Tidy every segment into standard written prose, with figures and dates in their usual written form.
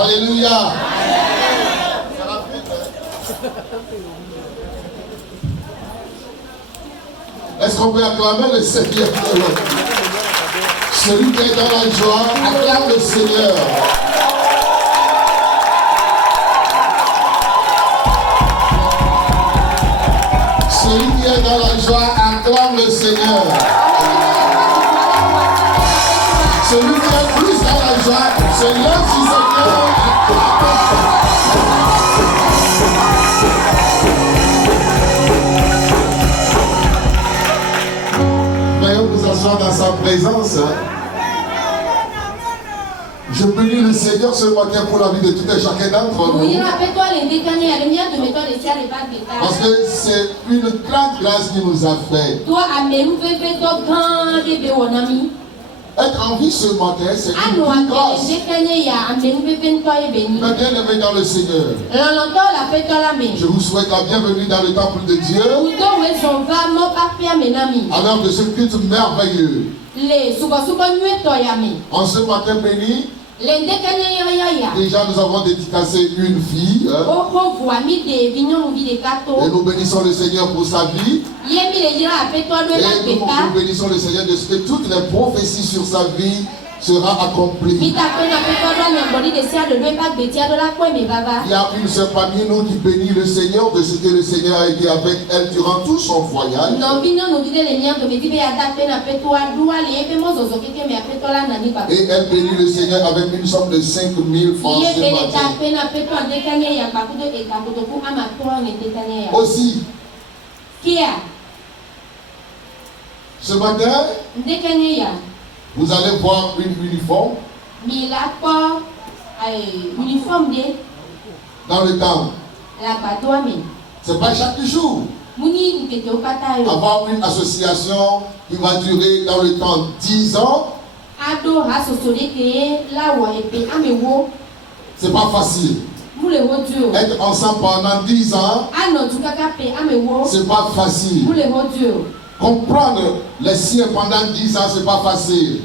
Alléluia. Est-ce qu'on peut acclamer le Seigneur? Celui qui est dans la joie, acclame le Seigneur. Celui qui est dans la joie, acclame le Seigneur. Celui qui est plus dans la joie, se lève sur son cœur. Veuillons nous asseoir dans sa présence. Je bénis le Seigneur ce matin pour la vie de tout et chacun d'entre nous. Parce que c'est une grande grâce qu'il nous a fait. Être en vie ce matin, c'est une grande grâce. Mais bien aimé dans le Seigneur, je vous souhaite la bienvenue dans le temple de Dieu. À l'heure de ce culte merveilleux. En ce matin béni, déjà nous avons dédicacé une fille. Et nous bénissons le Seigneur pour sa vie. Et nous bénissons le Seigneur de ce que toutes les prophéties sur sa vie sera accomplie. Il y a une seule parmi nous qui bénit le Seigneur de ce que le Seigneur a été avec elle durant tout son voyage. Et elle bénit le Seigneur avec une somme de 5 000 francs ce matin. Aussi, ce matin, vous allez voir une uniforme dans le temps. C'est pas chaque jour. Avoir une association qui va durer dans le temps 10 ans, c'est pas facile. Être ensemble pendant 10 ans, c'est pas facile. Comprendre les siens pendant 10 ans, c'est pas facile.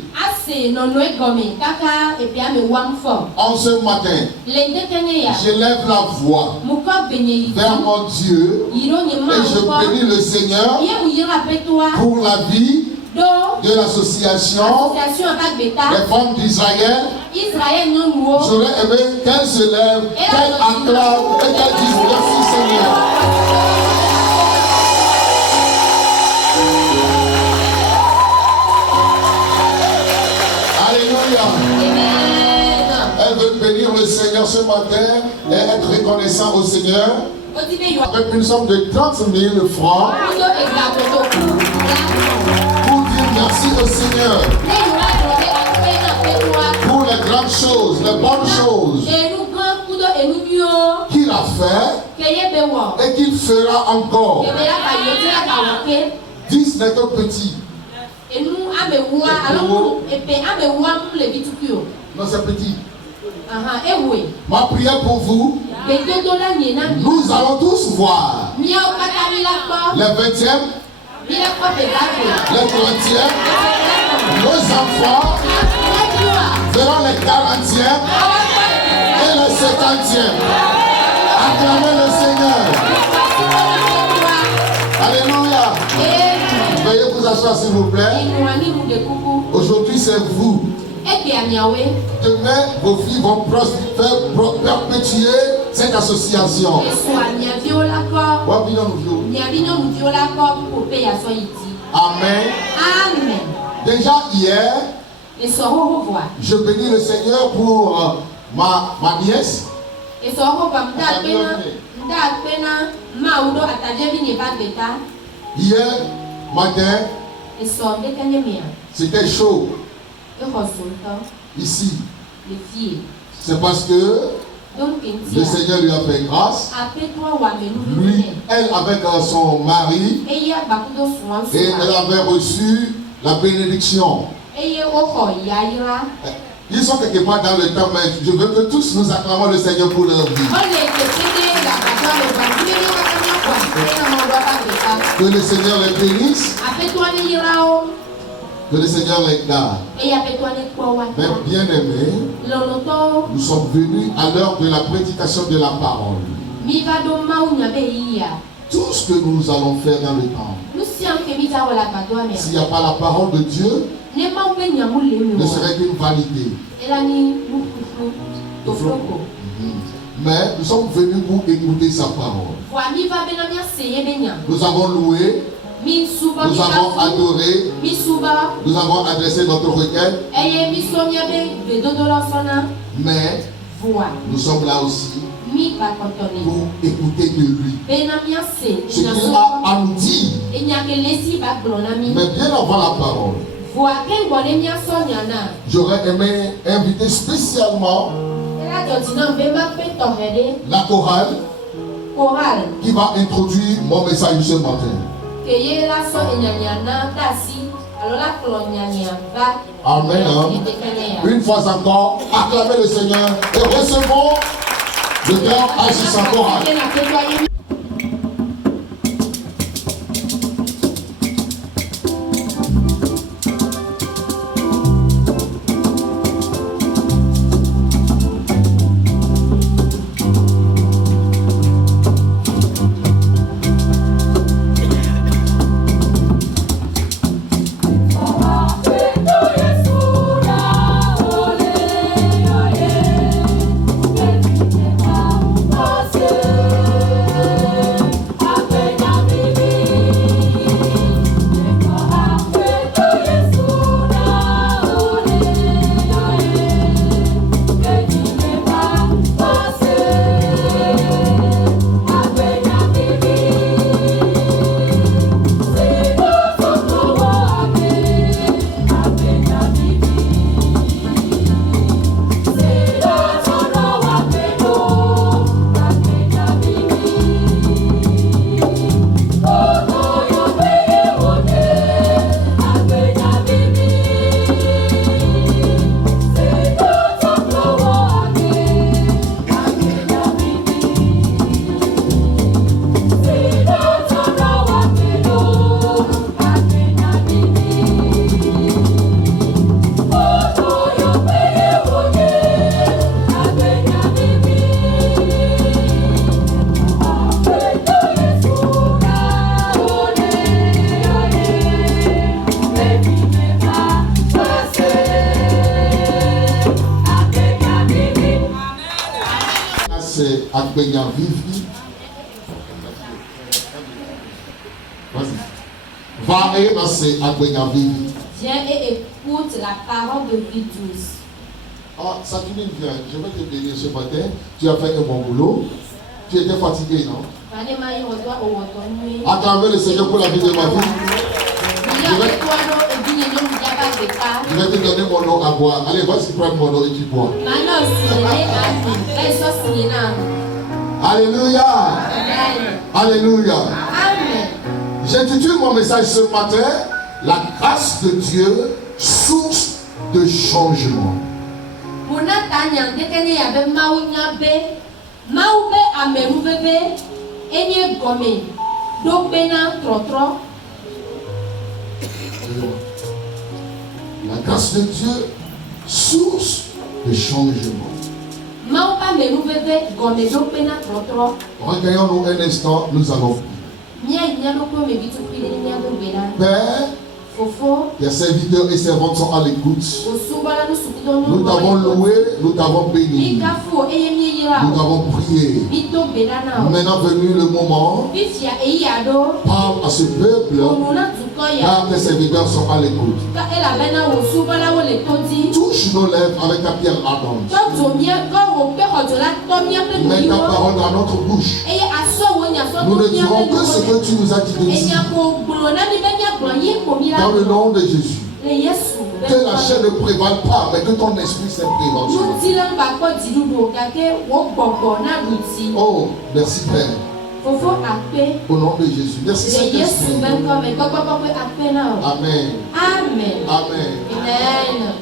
En ce matin, je lève la voix vers mon Dieu et je bénis le Seigneur pour la vie de l'association des femmes d'Israël. J'aurais aimé qu'elle se lève, qu'elle acclame et qu'elle dise merci Seigneur. Elle veut bénir le Seigneur ce matin et être reconnaissant au Seigneur avec une somme de 30 000 francs pour dire merci au Seigneur pour les grandes choses, les bonnes choses qu'il a fait et qu'il fera encore. 10 n'est que petit. Non, c'est petit. Ma prière pour vous, nous allons tous voir les 20e, les 30e, nos enfants verront les 40e et les 50e. Acclamez le Seigneur. Alléluia. Veuillez vous asseoir s'il vous plaît. Aujourd'hui c'est vous. Demain vos filles vont perpétuer cette association. Amen. Amen. Déjà hier, je bénis le Seigneur pour ma nièce. Hier matin, c'était chaud. Ici. C'est parce que le Seigneur lui a fait grâce. Lui, elle avec son mari. Et elle avait reçu la bénédiction. Ils sont quelque part dans le temps, mais je veux que tous nous acclamons le Seigneur pour leur vie. Que le Seigneur les bénisse. Que le Seigneur les garde. Mais bien aimés, nous sommes venus à l'heure de la prédication de la parole. Tout ce que nous allons faire dans le temps, s'il n'y a pas la parole de Dieu, ne serait qu'une vanité. Mais nous sommes venus pour écouter sa parole. Nous avons loué, nous avons adoré, nous avons adressé notre requête. Mais nous sommes là aussi pour écouter de lui ce qu'il a à nous dire. Mais bien avant la parole, j'aurais aimé inviter spécialement la chorale qui va introduire mon message ce matin. Amen. Une fois encore, acclamez le Seigneur et recevons le cœur assis sa chorale. Va et c'est viens et écoute la parole de vie douce. Ah, Saturine, viens, je vais te bénir ce matin. Tu as fait un bon boulot. Tu étais fatigué, non? Acclamez le Seigneur pour la vie de ma vie. Je vais te donner mon eau à boire. Allez, vas-y, prends mon eau et tu bois. Alléluia. Alléluia. Amen. J'intitule mon message ce matin La grâce de Dieu, source de changement. La grâce de Dieu, source de changement. Recueillons-nous un instant, nous allons Père, tes serviteurs et servantes sont à l'écoute. Nous t'avons loué, nous t'avons béni. Nous t'avons prié. Maintenant venu le moment, parle à ce peuple, car tes serviteurs sont à l'écoute. Touche nos lèvres avec ta pierre ardente. Mets ta parole dans notre bouche. Nous ne dirons que ce que tu nous as dit de dire. Dans le nom de Jésus. Que la chair ne prévale pas, mais que ton esprit s'imprime. Oh, merci Père. Au nom de Jésus. Merci Saint-Esprit. Amen. Amen. Amen. Amen.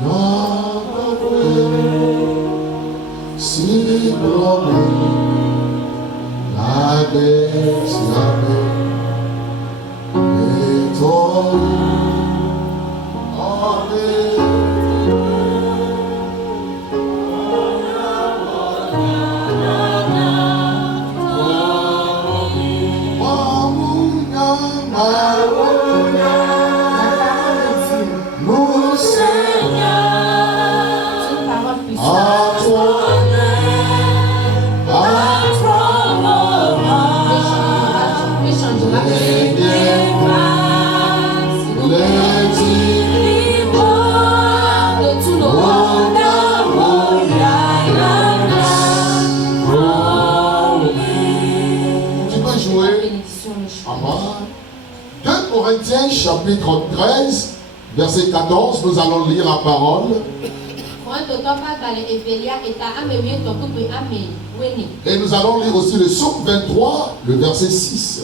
Now Corinthiens chapitre 13, verset 14, nous allons lire la parole. Et nous allons lire aussi le psaume 23, le verset 6.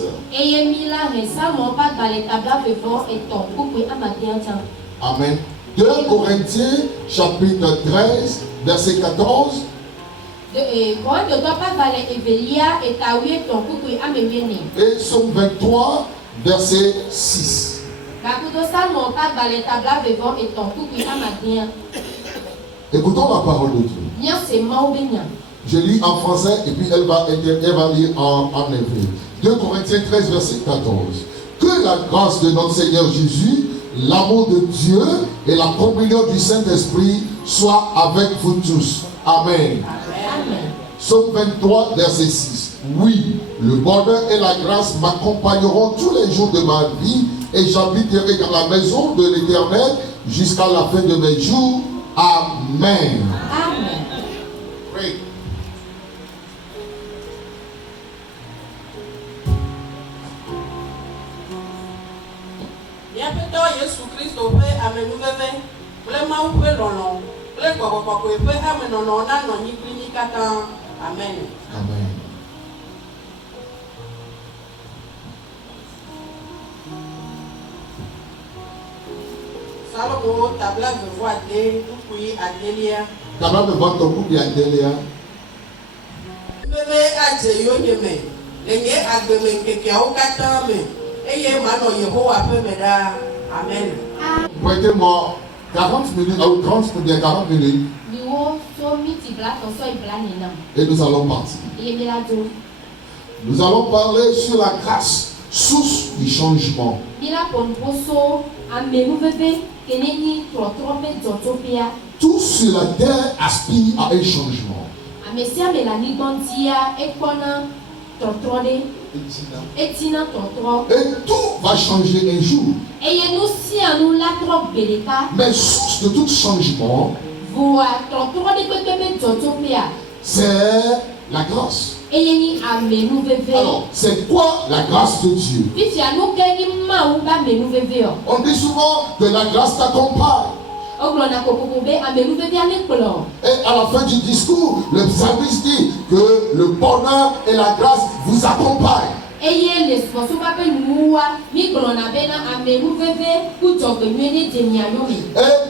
Amen. 2 Corinthiens chapitre 13, verset 14. Et psaume 23, verset 6. Écoutons la parole de Dieu. Je lis en français et puis elle va lire en hébreu. 2 Corinthiens 13, verset 14. Que la grâce de notre Seigneur Jésus, l'amour de Dieu et la communion du Saint-Esprit soient avec vous tous. Amen. Amen. Psaume 23, verset 6. Oui, le bonheur et la grâce m'accompagneront tous les jours de ma vie et j'habiterai dans la maison de l'Éternel jusqu'à la fin de mes jours. Amen. Amen. Pray. Amen. Amen. Salomo tabla de voix de puis Adélia. Tabla de voix de puis Adélia. Bébé adje yo yeme. Lenye agbeme keke o katame. Eye mano Yehowa pe meda. Amen. Prêtez-moi 40 minutes ou 30 minutes, 40 minutes. Et nous allons partir. Nous allons parler sur la grâce, source du changement. Tout sur la terre aspire à un changement. Et tout va changer un jour. Mais source de tout changement, c'est la grâce. Alors, c'est quoi la grâce de Dieu? On dit souvent que la grâce t'accompagne. Et à la fin du discours, le psalmiste dit que le bonheur et la grâce vous accompagnent. Et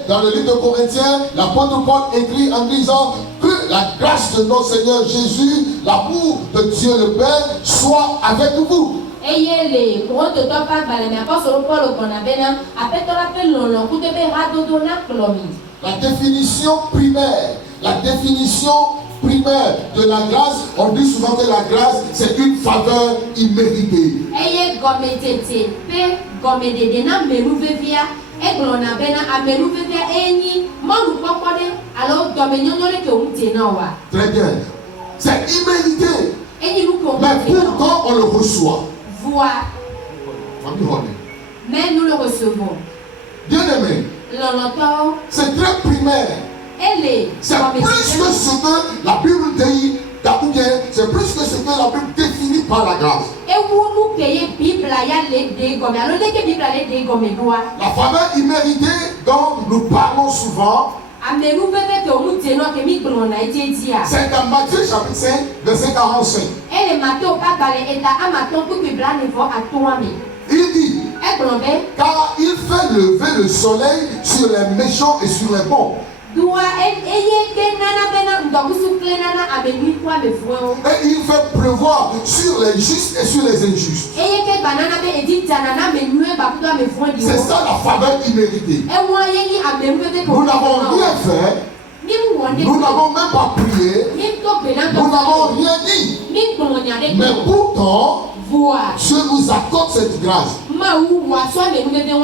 dans le livre de Corinthiens, l'apôtre Paul écrit en disant que la grâce de notre Seigneur Jésus, l'amour de Dieu le Père, soit avec vous. La définition primaire de la grâce, on dit souvent que la grâce, c'est une faveur imméritée. Très bien. C'est immérité. Mais pourquoi on le reçoit? Mais nous le recevons. Bien aimé. C'est très primaire. C'est plus que ce que la Bible dit, c'est plus que ce que la Bible définit par la grâce. La faveur imméritée dont nous parlons souvent, c'est dans Matthieu chapitre 5, verset 45. Il dit, car il fait lever le soleil sur les méchants et sur les bons, Et il fait pleuvoir sur les justes et sur les injustes. C'est ça la faveur imméritée. Nous n'avons rien fait. Nous n'avons même pas prié. Nous n'avons rien dit. Mais pourtant, Dieu nous accorde cette grâce.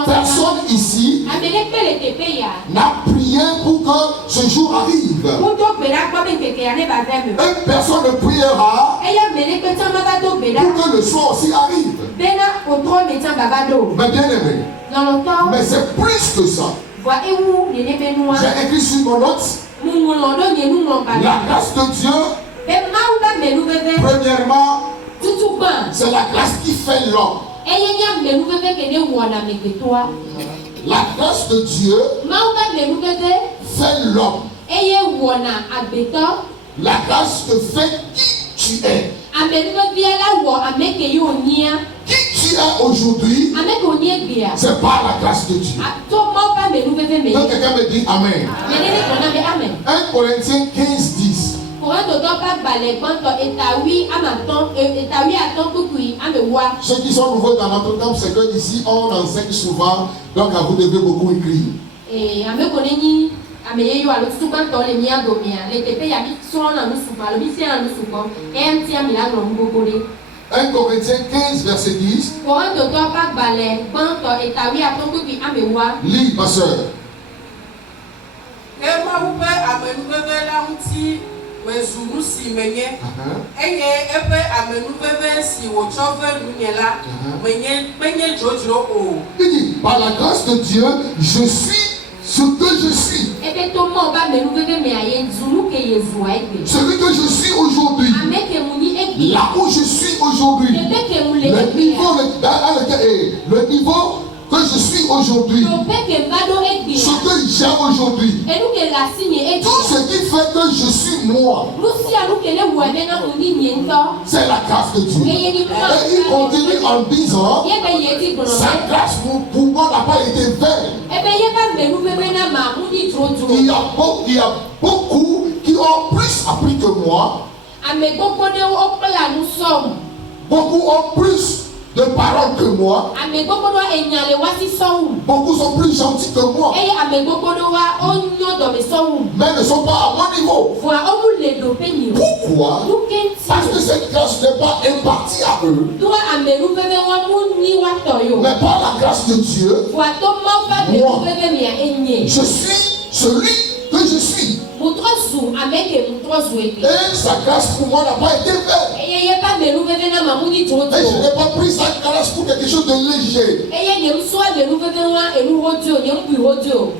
Personne ici n'a prié pour que ce jour arrive. Et personne ne priera pour que le soir aussi arrive. Mais bien aimé, mais c'est plus que ça. J'ai écrit sur mon note la grâce de Dieu. Premièrement, c'est la grâce qui fait l'homme. La grâce de Dieu fait l'homme. La grâce te fait qui tu es. Qui tu es aujourd'hui, c'est par la grâce de Dieu. Donc quelqu'un me dit Amen. 1 Corinthiens 15, 10. Ceux qui sont nouveaux dans notre camp, c'est que ici on enseigne souvent, donc vous devez beaucoup écrire. 1 Corinthiens 15, verset 10. Lis, ma soeur. Il dit, par la grâce de Dieu, je suis ce que je suis. Celui que je suis aujourd'hui, là où je suis aujourd'hui, le niveau que je suis aujourd'hui, ce que j'ai aujourd'hui, tout ce qui fait que je suis moi, c'est la grâce de Dieu. Et il continue en disant, sa grâce pour moi n'a pas été vaine. Il y a beaucoup qui ont plus appris que moi. Beaucoup ont plus de paroles que moi. Beaucoup sont plus gentils que moi. Mais ne sont pas à mon niveau. Pourquoi? Parce que cette grâce n'est pas impartie à eux. Mais par la grâce de Dieu, moi, je suis celui que je suis. Et sa grâce pour moi n'a pas été faite. Et je n'ai pas pris sa grâce pour quelque chose de léger.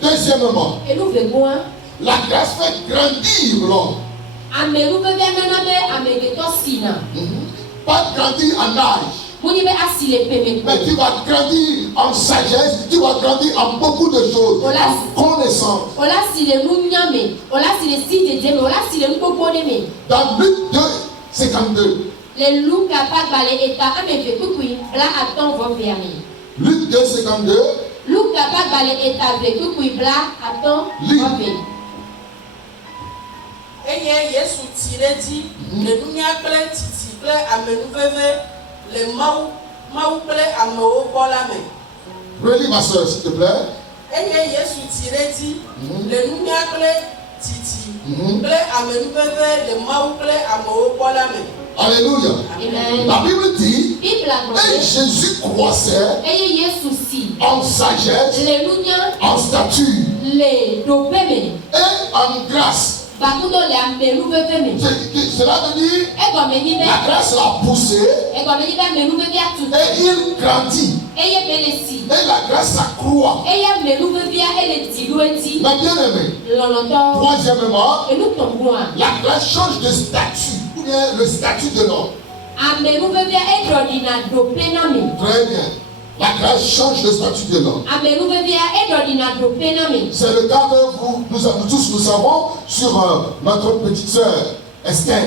Deuxièmement, la grâce fait grandir l'homme. Pas grandir en âge. Mais tu vas grandir en sagesse, tu vas grandir en beaucoup de choses, en connaissance. Dans Luc 2, 52. Luc 2, 52. Relis ma soeur, s'il te plaît. Alléluia. La Bible dit, et Jésus croissait en sagesse, en stature et en grâce. Cela veut dire la grâce l'a poussé et il grandit. Et la grâce s'accroît. Mais bien aimé, troisièmement, la grâce change de statut, ou bien le statut de l'homme. Très bien. La grâce change le statut de l'homme. C'est le cas que nous tous nous savons sur notre petite sœur Esther.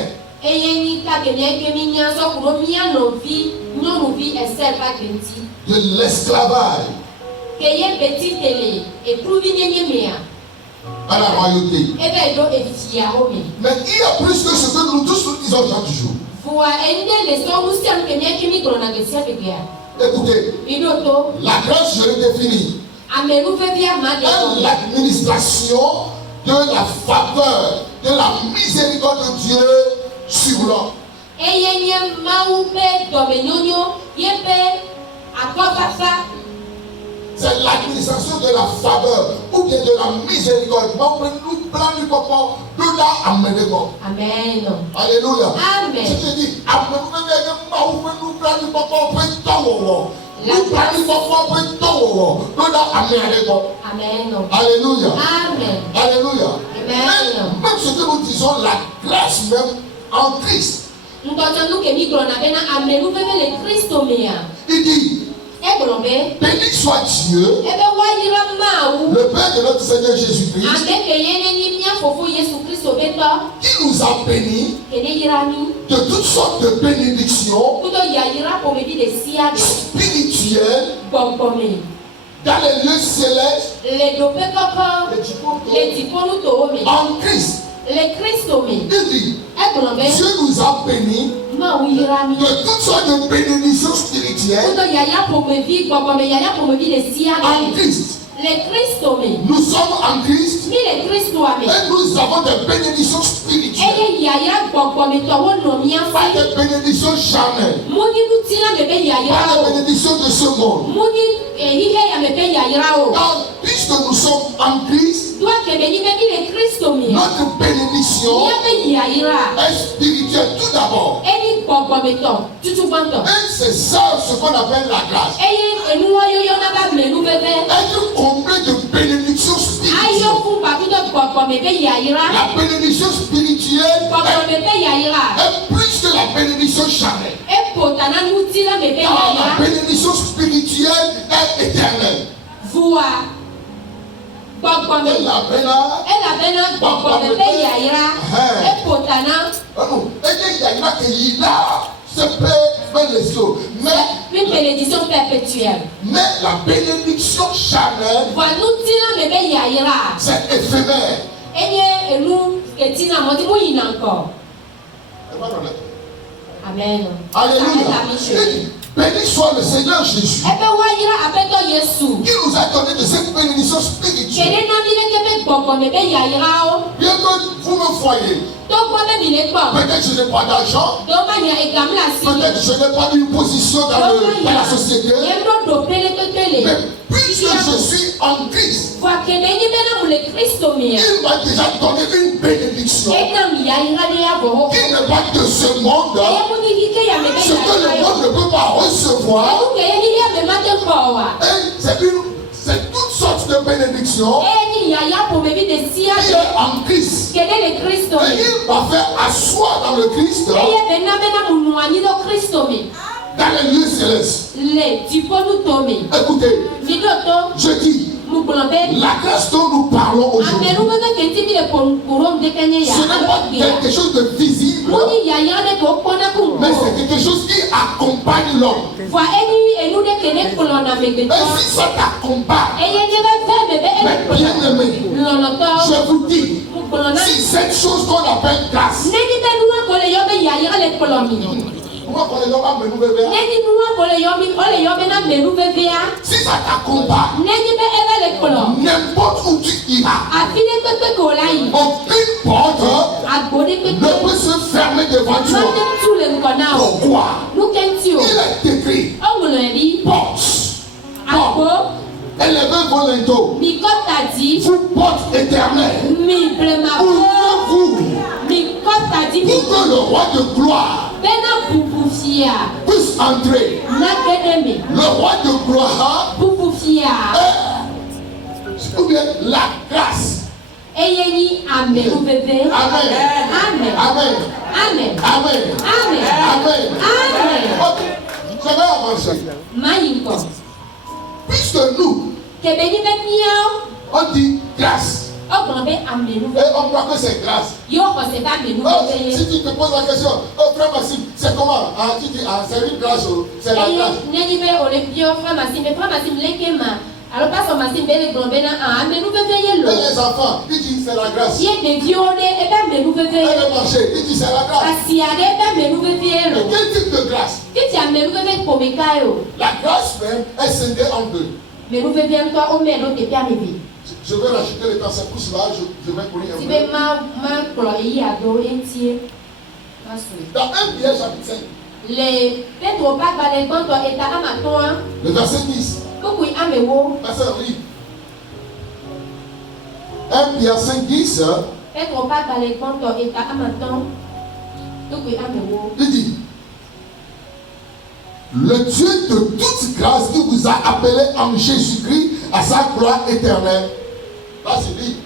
De l'esclavage. à la royauté. Mais il y a plus que ce que nous tous nous disons chaque jour. Écoutez, la grâce, je l'ai définie. L'administration de la faveur, de la miséricorde de Dieu sur l'homme. C'est l'administration de la faveur ou bien de la miséricorde. Amen. Alléluia. Amen. Je te dis, Amen. Alléluia. Amen. Alléluia. Amen. Même ce que nous disons, la grâce même en Christ. Il dit, béni soit Dieu, le Père de notre Seigneur Jésus-Christ, qui nous a bénis de toutes sortes de bénédictions spirituelles dans les lieux célestes en Christ. Il dit, Dieu nous a bénis de toutes sortes de bénédictions spirituelles en Christ. Nous sommes en Christ et nous avons des bénédictions spirituelles, pas des bénédictions charnelles, pas des bénédictions de ce monde. Puisque nous sommes en Christ, notre bénédiction est spirituelle tout d'abord. Et c'est ça ce qu'on appelle la grâce. Être comblé de bénédictions spirituelles. La bénédiction spirituelle est plus que la bénédiction charnelle. Car la bénédiction spirituelle est éternelle. Une bénédiction perpétuelle. Mais la bénédiction charnelle, c'est éphémère. Amen. Alléluia. Béni soit le Seigneur Jésus, qui nous a donné de cette bénédiction spirituelle. Bien que vous me voyez, peut-être je n'ai pas d'argent, peut-être je n'ai pas une position dans la société, mais puisque je suis en Christ, il m'a déjà donné une bénédiction qui n'est pas de ce monde, ce que le monde ne peut pas recevoir. C'est toutes sortes de bénédictions qui est en Christ. Et il m'a fait asseoir dans le Christ, dans les lieux célestes. Écoutez, je dis, la grâce dont nous parlons aujourd'hui, ce n'est pas quelque chose de visible, mais c'est quelque chose qui accompagne l'homme. Et si ça t'accompagne, mais bien aimé, je vous dis, si cette chose qu'on appelle grâce, si ça t'accompagne, n'importe où tu iras, aucune porte ne peut se fermer devant toi. Pourquoi? Il est écrit, porte. Élevez vos linteaux. Vous porte éternelle. Ouvrez-vous. Pour que le roi de gloire puisse entrer. Le roi de gloire est, ou bien la grâce. Amen. Amen. Amen. Amen. Amen. Amen. Amen. Amen. Amen. Amen. Je vais avancer. Puisque nous, on dit grâce. Et on croit que c'est grâce. Si tu te poses la question, oh frère Maxime, c'est comment? Tu dis, c'est une grâce, c'est la grâce. Alors pas son massif mais les nous Et les enfants, ils disent c'est la grâce. Il y a des violés et ben mais nous Et le marché, ils disent c'est la grâce. mais nous Mais quel type de grâce? La grâce même est scindée en deux. Mais nous venons toi au maire de Pierre Rivière. Je vais rajouter le temps, c'est pour cela je vais courir un peu. Dans 1 Pierre chapitre 5. Le verset 10. Verset lit. 1 Pierre 5, 10. Il dit, le Dieu de toute grâce qui vous a appelé en Jésus-Christ à sa gloire éternelle. Là, c'est dit.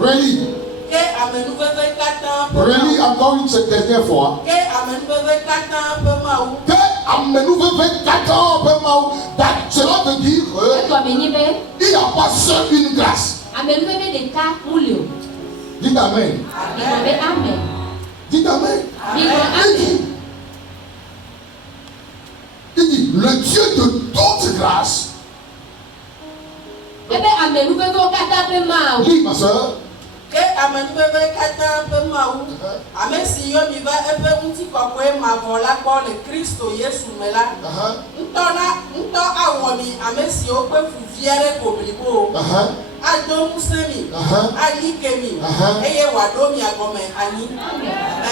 Relis. Relis encore une dernière fois. Cela veut dire qu'il n'y a pas seule une grâce. Dites Amen. Dites Amen. Il dit, le Dieu de toute grâce. Dis ma soeur.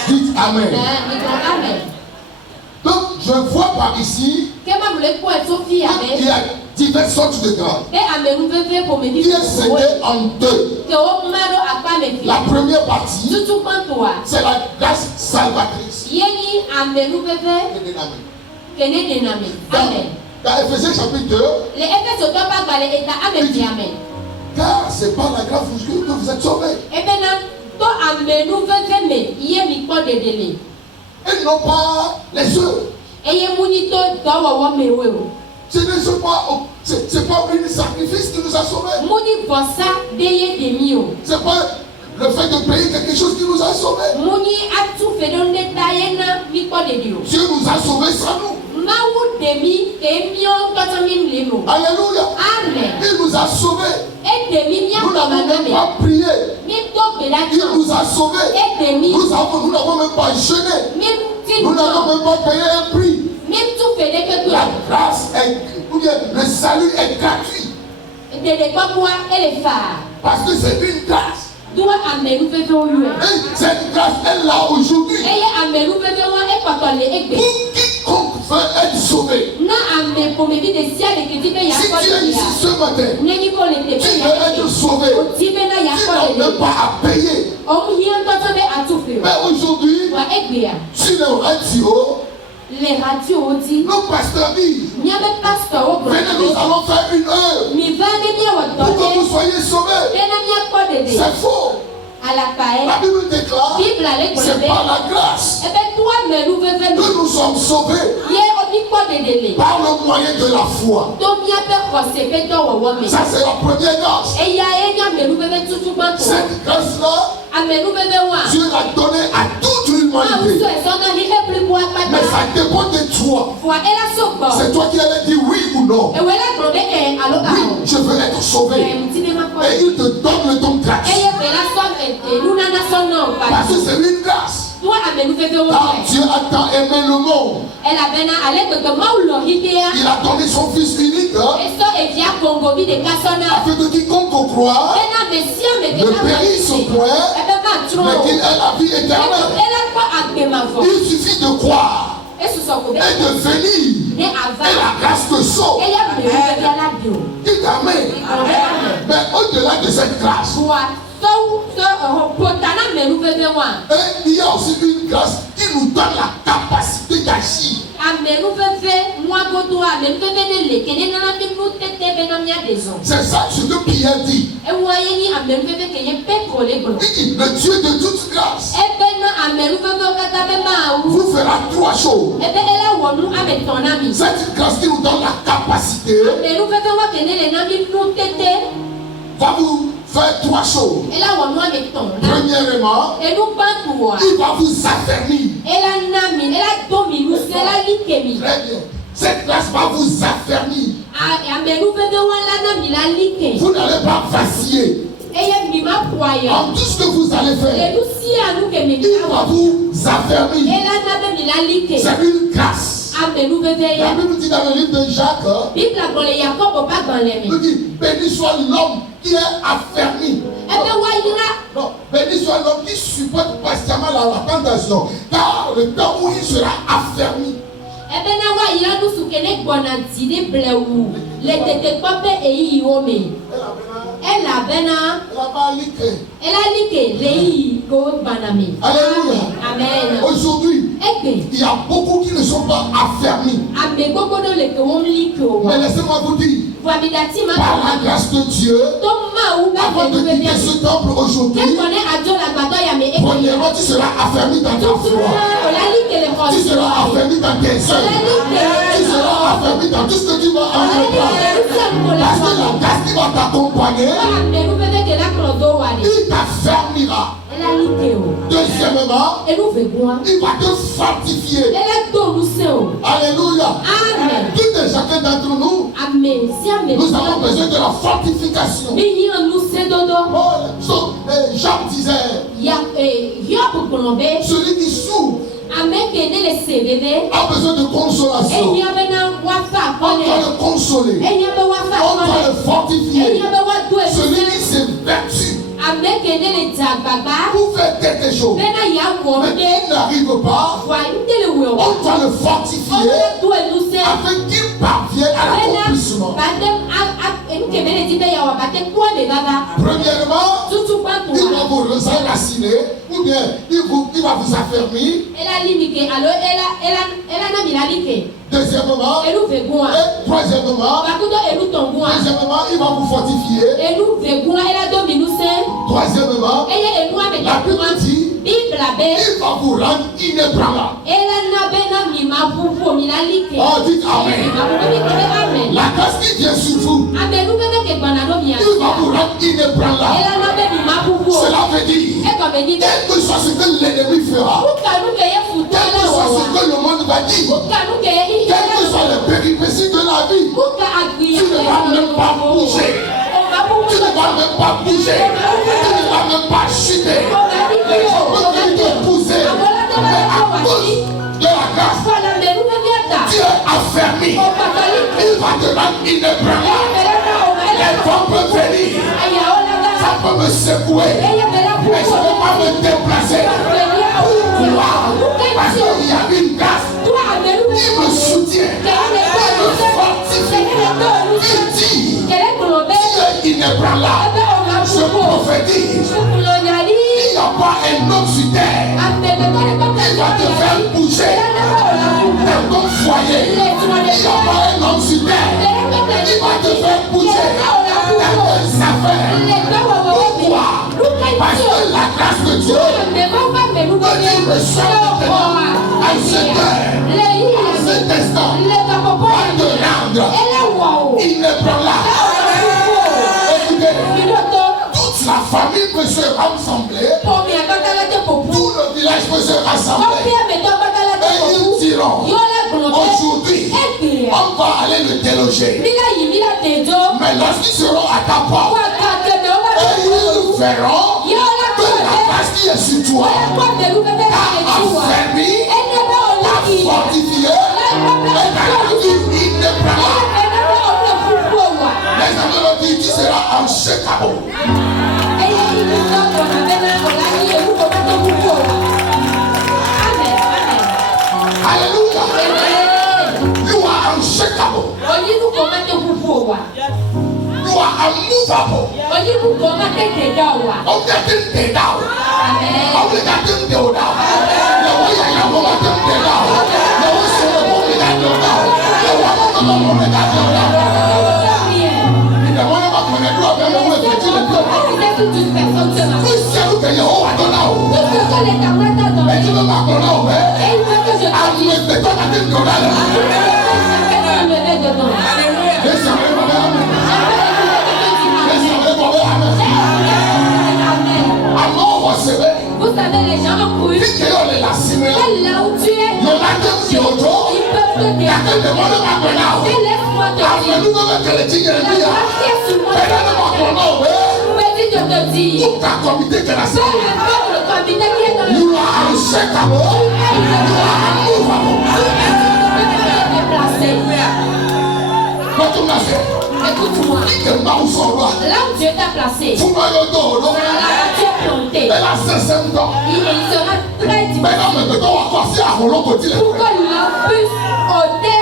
Dites Amen. Donc je vois par ici qu'il y a diverses sortes de grâce qui est scindée en deux. La première partie, c'est la grâce salvatrice. Dans Ephésiens chapitre 2, car c'est par la grâce que vous êtes sauvés. Et non pas les œuvres. C'est pas un sacrifice qui nous a sauvés. C'est pas le fait de payer quelque chose qui nous a sauvés. Dieu nous a sauvés sans nous. Alléluia. Amen. Il nous a sauvés. Nous n'avons même pas prié. Il nous a sauvés. Nous n'avons même pas jeûné. Nous n'avons même pas payé un prix. La grâce est, ou bien le salut est gratuit. Parce que c'est une grâce. Et cette grâce est là aujourd'hui. Pour quiconque veut être sauvé. Si tu es ici ce matin, tu veux être sauvé. Tu n'as même pas à payer. Mais aujourd'hui, sur le radio, les radios disent, nos pasteurs disent, venez, nous allons faire une heure pour que vous soyez sauvés. C'est faux. La Bible déclare, c'est par la grâce que nous sommes sauvés par le moyen de la foi. Ça, c'est la première grâce. Cette grâce-là, Dieu l'a donnée à toute l'humanité. Mais ça dépend de toi. C'est toi qui allais dire oui ou non. Oui, je veux être sauvé. Et il te donne le don gratuit. Parce que c'est une grâce. Car Dieu a tant aimé le monde. Il a donné son Fils unique afin que quiconque croit ne périsse au point, mais qu'il ait la vie éternelle. Il suffit de croire et de venir, et la grâce te sauve. Dites Amen. Mais au-delà de cette grâce, il y a aussi une grâce qui nous donne la capacité d'agir. C'est ça ce que Pierre dit. Il dit, le Dieu de toute grâce vous fera trois choses. Cette grâce qui nous donne la capacité va vous faire trois choses. Premièrement, il va vous affermir. Très bien. Cette grâce va vous affermir. Vous n'allez pas vaciller. En tout ce que vous allez faire, il va vous affermir. C'est une grâce. La Bible dit dans le livre de Jacques, il dit, béni soit l'homme qui est affermi. Non, béni soit l'homme qui supporte patiemment la tentation, car le temps où il sera affermi. Alléluia. Aujourd'hui, il y a beaucoup qui ne sont pas affermis. Mais laissez-moi vous dire, par la grâce de Dieu, avant de quitter ce temple aujourd'hui, premièrement, tu seras affermi dans ta foi. Tu seras affermi dans tes œuvres. Tu seras affermi dans tout ce que tu vas entreprendre. Parce que la grâce qui va t'accompagner, il t'affermira. Deuxièmement, il va te fortifier. Alléluia. Tout et chacun d'entre nous, nous avons besoin de la fortification. Jean disait, celui qui souffre a besoin de consolation. On doit le consoler. On doit le fortifier. Celui qui s'évertue pour faire quelque chose, mais il n'arrive pas, on doit le fortifier afin qu'il parvienne à l'accomplissement. Premièrement, il va vous enraciner, ou bien il va vous affermir. Deuxièmement, et troisièmement, il va vous fortifier. Troisièmement, la Bible dit, il va vous rendre inébranlable. Oh, dites Amen. La grâce qui vient sur vous, il va vous rendre inébranlable. Cela veut dire, quel que soit ce que l'ennemi fera, quel que soit ce que le monde va dire, quelles que soient les péripéties de la vie, tu ne vas même pas bouger. Tu ne vas même pas bouger. Tu ne vas même pas chuter. Les gens peuvent te pousser. Mais à cause de la grâce, tu es affermi. Il va te rendre inébranlable. Les vents peuvent venir. Ça peut me secouer. Mais je ne peux pas me déplacer. Pourquoi? Parce qu'il y a une grâce qui me soutient. Il me fortifie. Il dit, tu es inébranlable. Je prophétise. Il n'y a pas un homme sur terre qui va te faire bouger dans ton foyer. Il n'y a pas un homme sur terre qui va te faire bouger dans tes affaires. Pourquoi? Parce que la grâce de Dieu me sort à cette heure, à cet instant, va te rendre inébranlable. Écoutez, toute la famille peut se rassembler, tout le village peut se rassembler, et ils diront, aujourd'hui, on va aller le déloger. Mais lorsqu'ils seront à ta porte, et ils verront que la grâce qui est sur toi t'a affermi, t'a fortifié, et t'a rendu inébranlable. Les amis l'ont dit, tu seras unshakable. Alléluia. You are unshakable. You are unmovable. Vous savez, les gens ont cru que là où tu es, ils peuvent te dire. Mais laisse-moi te dire. La grâce qui est sur moi. Mais si je te dis. Peu importe le comité qui est dans le écoute-moi. Là où Dieu t'a placé, là où tu es planté, il sera très difficile pour que l'homme puisse ôter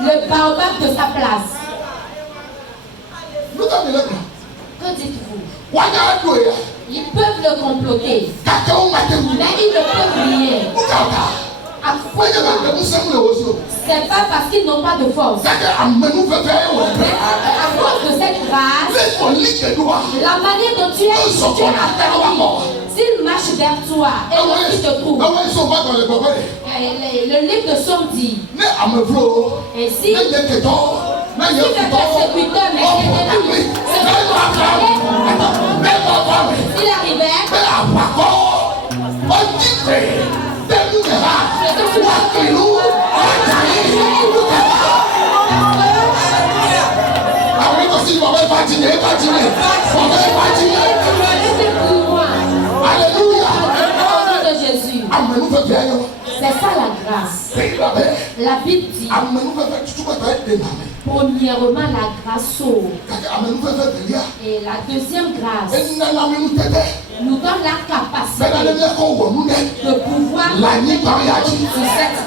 le baobab de sa place. Que dites-vous? Ils peuvent le comploter, mais ils ne peuvent rien. C'est pas parce qu'ils n'ont pas de force. Mais à cause de cette grâce, la manière dont tu es affaibli, s'il marche vers toi et où il te trouve. Le livre de Somme dit, et si tu es persécuteur, mais ennemi, c'est s'il arrivait, Alléluia. De Jésus. C'est ça la grâce. La Bible dit, premièrement la grâce sauve. Et la deuxième grâce nous donne la capacité de pouvoir sur cette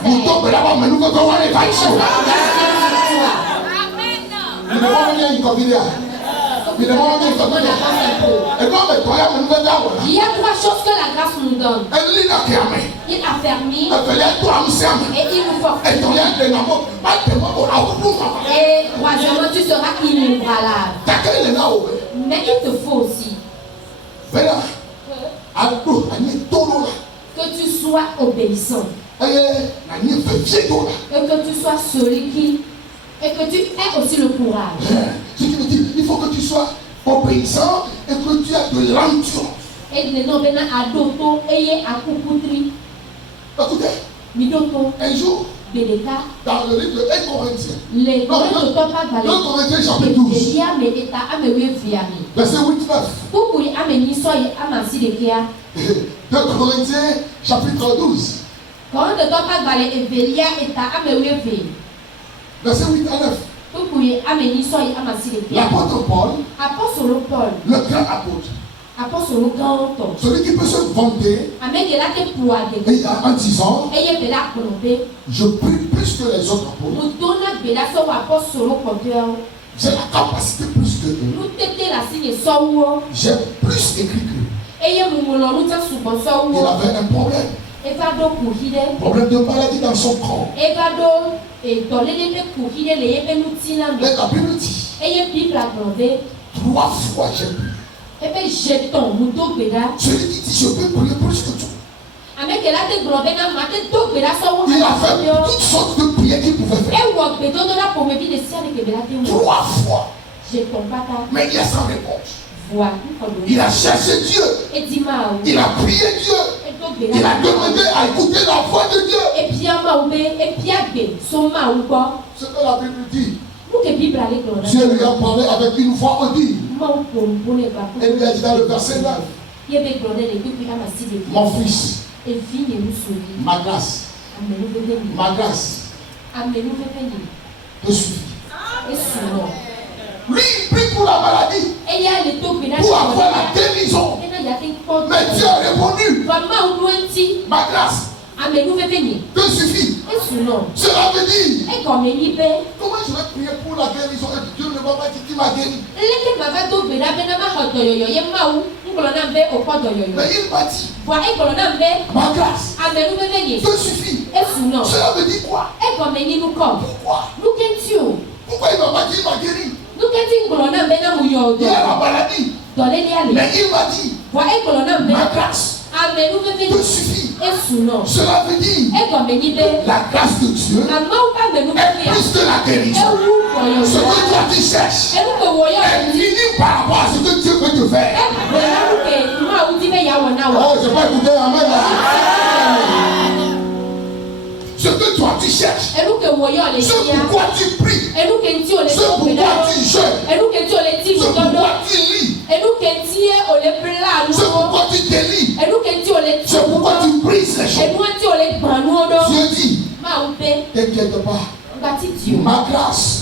il y a trois choses que la grâce nous donne. Il affermit et il nous fortifie. Et troisièmement, tu seras inébranlable. Mais il te faut aussi que tu sois obéissant. Et que tu sois celui qui... Et que tu aies aussi le courage. Ce qui veut dire, il faut que tu sois obéissant et que tu aies de l'endurance. Écoutez, un jour, dans le livre de 1 Corinthiens, 2 Corinthiens chapitre 12, verset 8-9. 2 Corinthiens chapitre 12. Verset 8 à 9. L'apôtre Paul, le grand apôtre, celui qui peut se vanter en disant, je prie plus que les autres apôtres, j'ai la capacité plus que eux, j'ai plus écrit qu'eux. Il avait un problème de maladie dans son corps. Et la Bible dit, 3 fois j'ai prié. Celui qui dit je peux prier plus que tout. Il a fait toutes sortes de prières qu'il pouvait faire. 3 fois. Mais il y a sans réponse. Il a cherché Dieu. Il a prié Dieu. Il a demandé à écouter la voix de Dieu. Ce que la Bible dit, Dieu lui a parlé avec une voix audible. Et lui a dit dans le verset 9, mon fils, ma grâce te suffit. Lui, il prie pour la maladie, pour avoir la guérison. Mais Dieu a répondu, ma grâce te suffit. Cela veut dire, comment je vais prier pour la guérison et Dieu ne va pas dire qu'il m'a guéri. Mais il m'a dit, ma grâce te suffit. Cela veut dire quoi? Pourquoi il ne m'a pas dit qu'il m'a guéri? Il y a la maladie. Mais il m'a dit, ma grâce te suffit. Cela veut dire la grâce de Dieu est plus que la guérison. Ce que toi tu cherches est minime par rapport à ce que Dieu peut te faire. Oh, je n'ai pas écouté, amen. Ce que toi tu cherches. Ce pourquoi tu pries. Ce pourquoi tu jeûnes. Ce pourquoi tu lis. Ce pourquoi tu délis. Ce pourquoi tu brises les choses. Dieu dit, t'inquiète pas. Ma grâce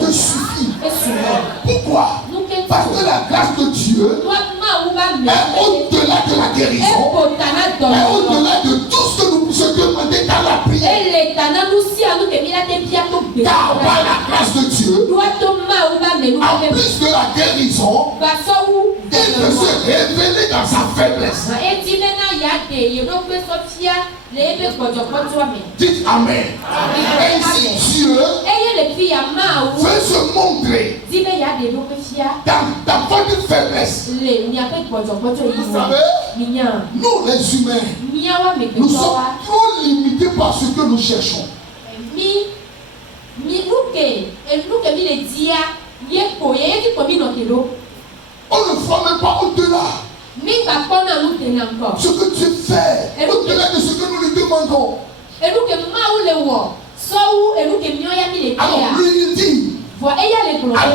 te suffit. Pourquoi? Parce que la grâce de Dieu est au-delà de la guérison, est au-delà de tout ce que nous pouvons demander dans la prière. Car par la grâce de Dieu, en plus de la guérison, il peut se révéler dans sa faiblesse. Dites Amen. Ainsi Dieu veut se montrer dans votre faiblesse. Vous savez, nous les humains, nous sommes trop limités par ce que nous cherchons. On ne voit même pas au-delà. Ce que Dieu fait, au-delà de ce que nous lui demandons. Alors lui il dit, à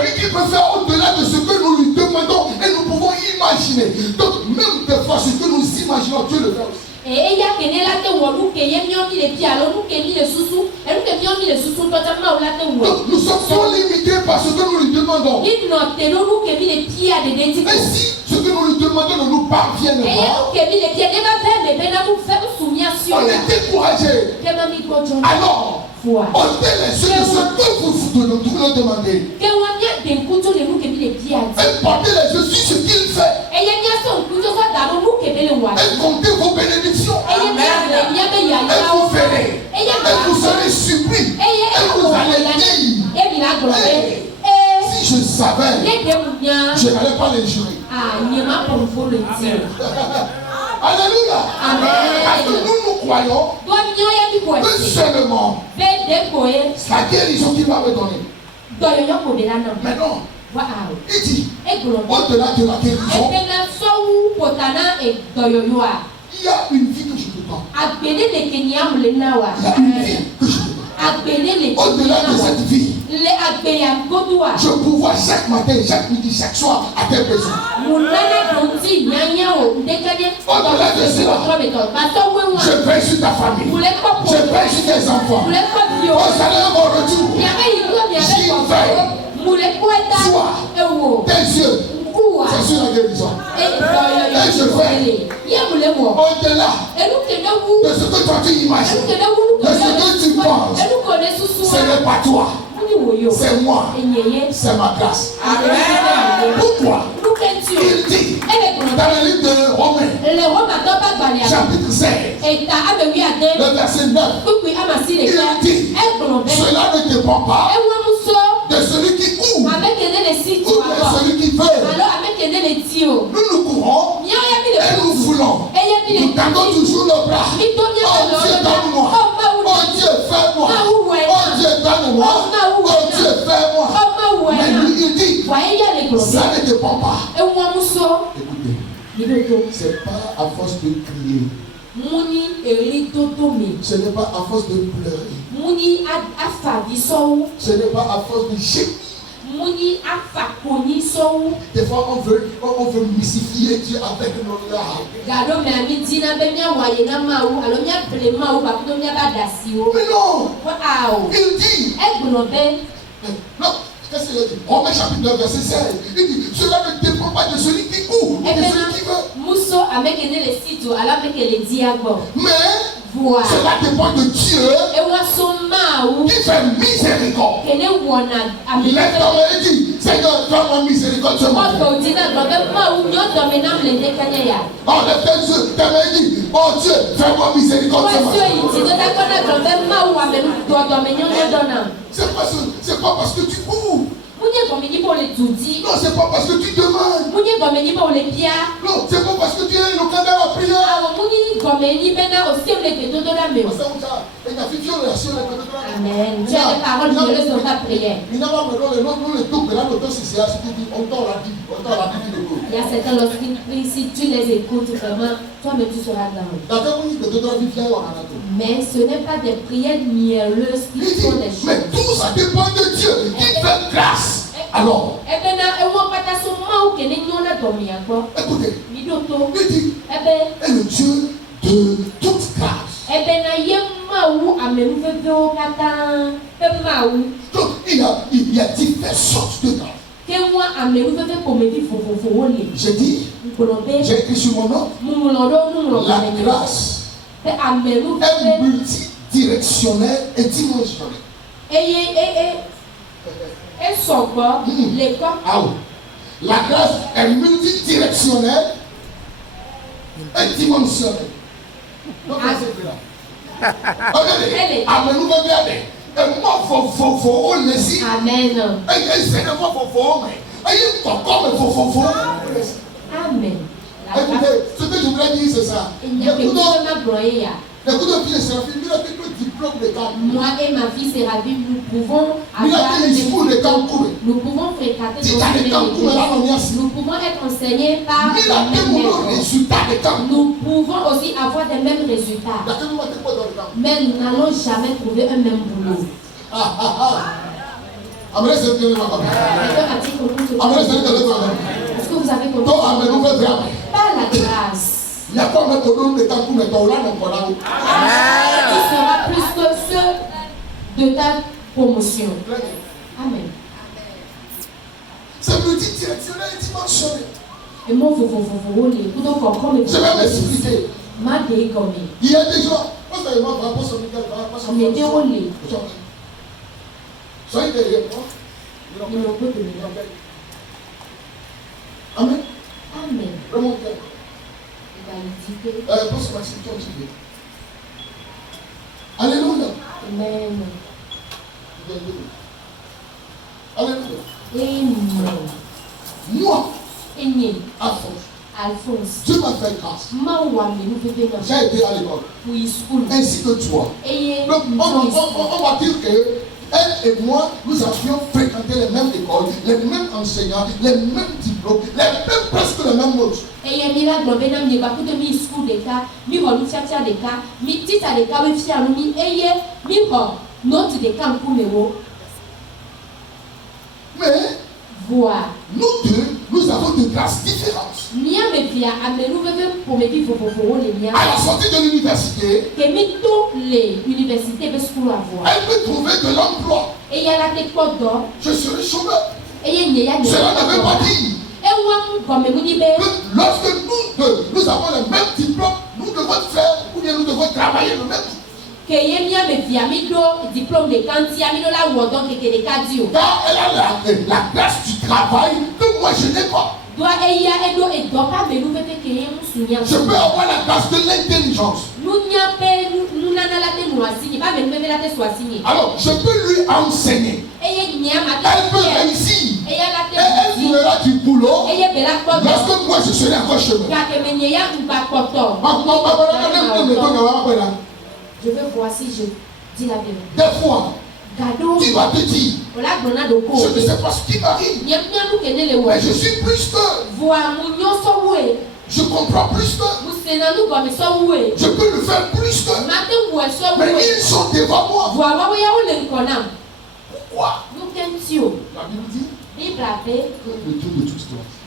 lui qui peut faire au-delà de ce que nous lui demandons et nous pouvons imaginer. Donc même des fois ce que nous imaginons, Dieu le fait aussi. Donc nous sommes trop limités par ce que nous lui demandons. Et si ce que nous lui demandons ne nous parvient pas, on est découragé. Alors, ôtez les yeux de ce que vous nous demandez. Et portez les yeux sur ce qu'il fait. Et comptez vos bénédictions. Amen. Et vous verrez. Et vous serez surpris. Et vous allez dire. Si je savais, je n'allais pas les jurer. Alléluia. Parce que nous croyons que seulement la guérison qu'il va me donner. Mais non. Il dit, au-delà de la guérison, il y a une vie que je te donne. Il y a une vie que je te donne. Au-delà de cette vie, je pourvois chaque matin, chaque midi, chaque soir à tes besoins. Au-delà de cela, je veille sur ta famille. Je veille sur tes enfants. Au salaire mon retour, j'y veille. Toi, tes yeux, c'est sur la guérison. Et je veille. Au-delà de ce que toi tu imagines, de ce que tu penses, ce n'est pas toi, c'est moi, c'est ma grâce. Amen. Pourquoi? Il dit dans le livre de Romains, chapitre 16, le verset 9, il dit, cela ne dépend pas de celui qui court ou de celui qui veut. Nous nous courons et nous voulons. Nous tendons toujours le bras. Oh Dieu, donne-moi. Oh Dieu, fais-moi. Oh Dieu, donne-moi. Oh Dieu, fais-moi. Mais lui, il dit, ça ne dépend pas. Écoutez, c'est pas à force de crier. Ce n'est pas à force de pleurer. Ce n'est pas à force de gémir. Des fois on veut mystifier Dieu avec nos larmes. Mais non. Il dit. Non. Qu'est-ce qu'il dit? Romains chapitre 9 verset 16. Il dit, cela ne dépend pas de celui qui court, de celui qui veut. Mais cela dépend de Dieu qui fait miséricorde. Lève ta main et dis, Seigneur, fais-moi miséricorde ce matin. Oh, lève tes yeux, ta main et dis, oh Dieu, fais-moi miséricorde ce matin. C'est pas parce que tu cours. Non, c'est pas parce que tu demandes. Non, c'est pas parce que tu es le candidat à la prière. Amen. Tu as des paroles violeuses dans ta prière. Il y a certains lorsqu'ils prient, si tu les écoutes vraiment, toi-même tu seras dans. Mais ce n'est pas des prières mielleuses qui font des choses. Mais tout ça dépend de Dieu qui fait grâce. Alors, écoutez, il dit, est le Dieu de toute grâce. Donc, il y a différentes sortes de grâce. J'ai dit, j'ai écrit sur mon nom, la grâce est multidirectionnelle et dimensionnelle. La grâce est multidirectionnelle et dimensionnelle. Regardez, amen. Écoutez, ce que je voulais dire, c'est ça. Écoutez, fille de Séraphine, il a fait le diplôme de Cancun. Moi et ma fille Séraphine, nous pouvons avoir nous pouvons fréquenter nous pouvons être enseignés par les mêmes méthodes. Nous pouvons aussi avoir des mêmes résultats. Mais nous n'allons jamais trouver un même boulot. Est-ce que vous avez compris? Pas la grâce. Il y a pas mettre au nom de Cancun, mais dans là, il sera plus que ceux de ta promotion. Amen. C'est multidirectionnel et dimensionnel. Et moi, je vais m'expliquer. Il y a des gens. Soyez derrière moi. Amen. Amen. Remontez. Alléluia. Amen. Alléluia. Amen. Moi, Alphonse, Dieu m'a fait grâce. J'ai été à l'école. Ainsi que toi. Donc, on va dire que elle et moi, nous avions fréquenté les mêmes écoles, les mêmes enseignants, les mêmes diplômes, presque les mêmes mots. Mais nous deux, nous avons des grâces différentes. À la sortie de l'université, elle peut trouver de l'emploi. Je serai chômeur. Cela ne veut pas dire que lorsque nous avons le même diplôme, nous devons faire ou bien nous devons travailler le même jour. Car elle a la grâce du travail que moi je n'ai pas. Je peux avoir la grâce de l'intelligence. Alors, je peux lui enseigner. Elle peut réussir. Elle trouvera du boulot lorsque moi je serai encore chemin. Je veux voir si je dis la vérité. Des fois, tu vas te dire, je ne sais pas ce qui m'arrive, mais je suis plus que, je comprends plus que, je peux le faire plus que, mais ils sont devant moi. Pourquoi? La Bible dit que le Dieu de toute grâce.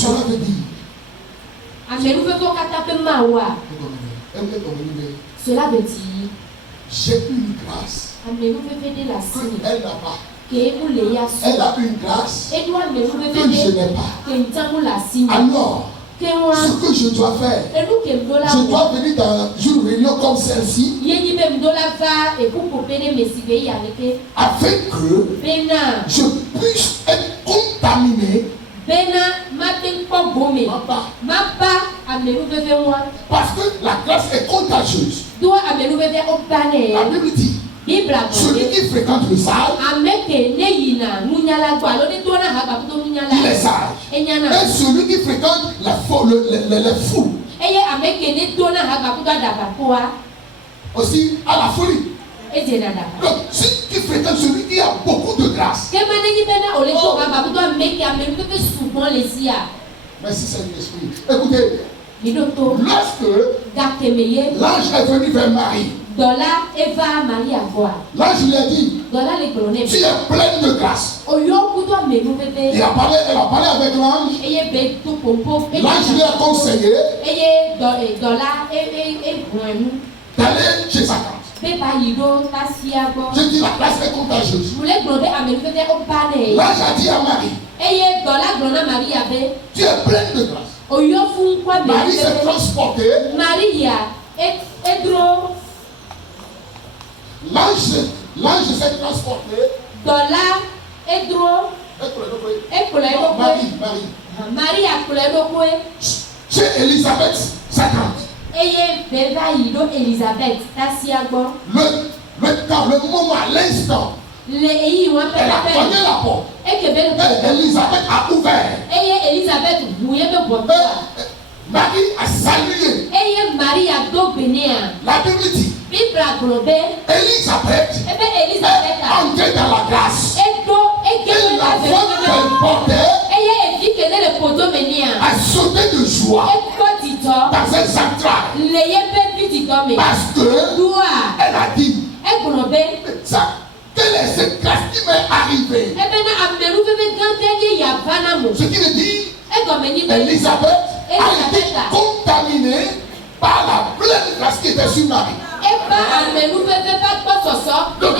Cela veut dire, cela veut dire j'ai une grâce qu'elle n'a pas. Elle a une grâce que je n'ai pas. Alors, ce que je dois faire, je dois venir dans une réunion comme celle-ci afin que je puisse être contaminé. Parce que la grâce est contagieuse. La Bible dit Celui qui fréquente le sage, il est sage. Et celui qui fréquente les fous, aussi à la folie. Donc, si tu fréquentes celui qui a beaucoup de grâce, merci Saint-Esprit. Écoutez, lorsque l'ange est venu vers Marie, l'ange lui a dit, tu es pleine de grâce. Elle a parlé avec l'ange. L'ange lui a conseillé d'aller chez sa tante. Je dis la grâce est contagieuse. L'ange a dit à Marie, tu es pleine de grâce. Marie s'est transportée. L'ange s'est transporté. Marie. Chez Élisabeth, sa tante. Le moment, l'instant, elle a cogné la porte. Et Élisabeth a ouvert. Marie a salué. La Bible dit, Élisabeth est entrée dans la grâce. Et la femme qu'elle portait a sauté de joie dans un central. Parce que elle a dit, ça, quelle est cette grâce qui m'est arrivée? Ce qui veut dire, Élisabeth a été contaminée par la pleine grâce qui était sur Marie. Donc,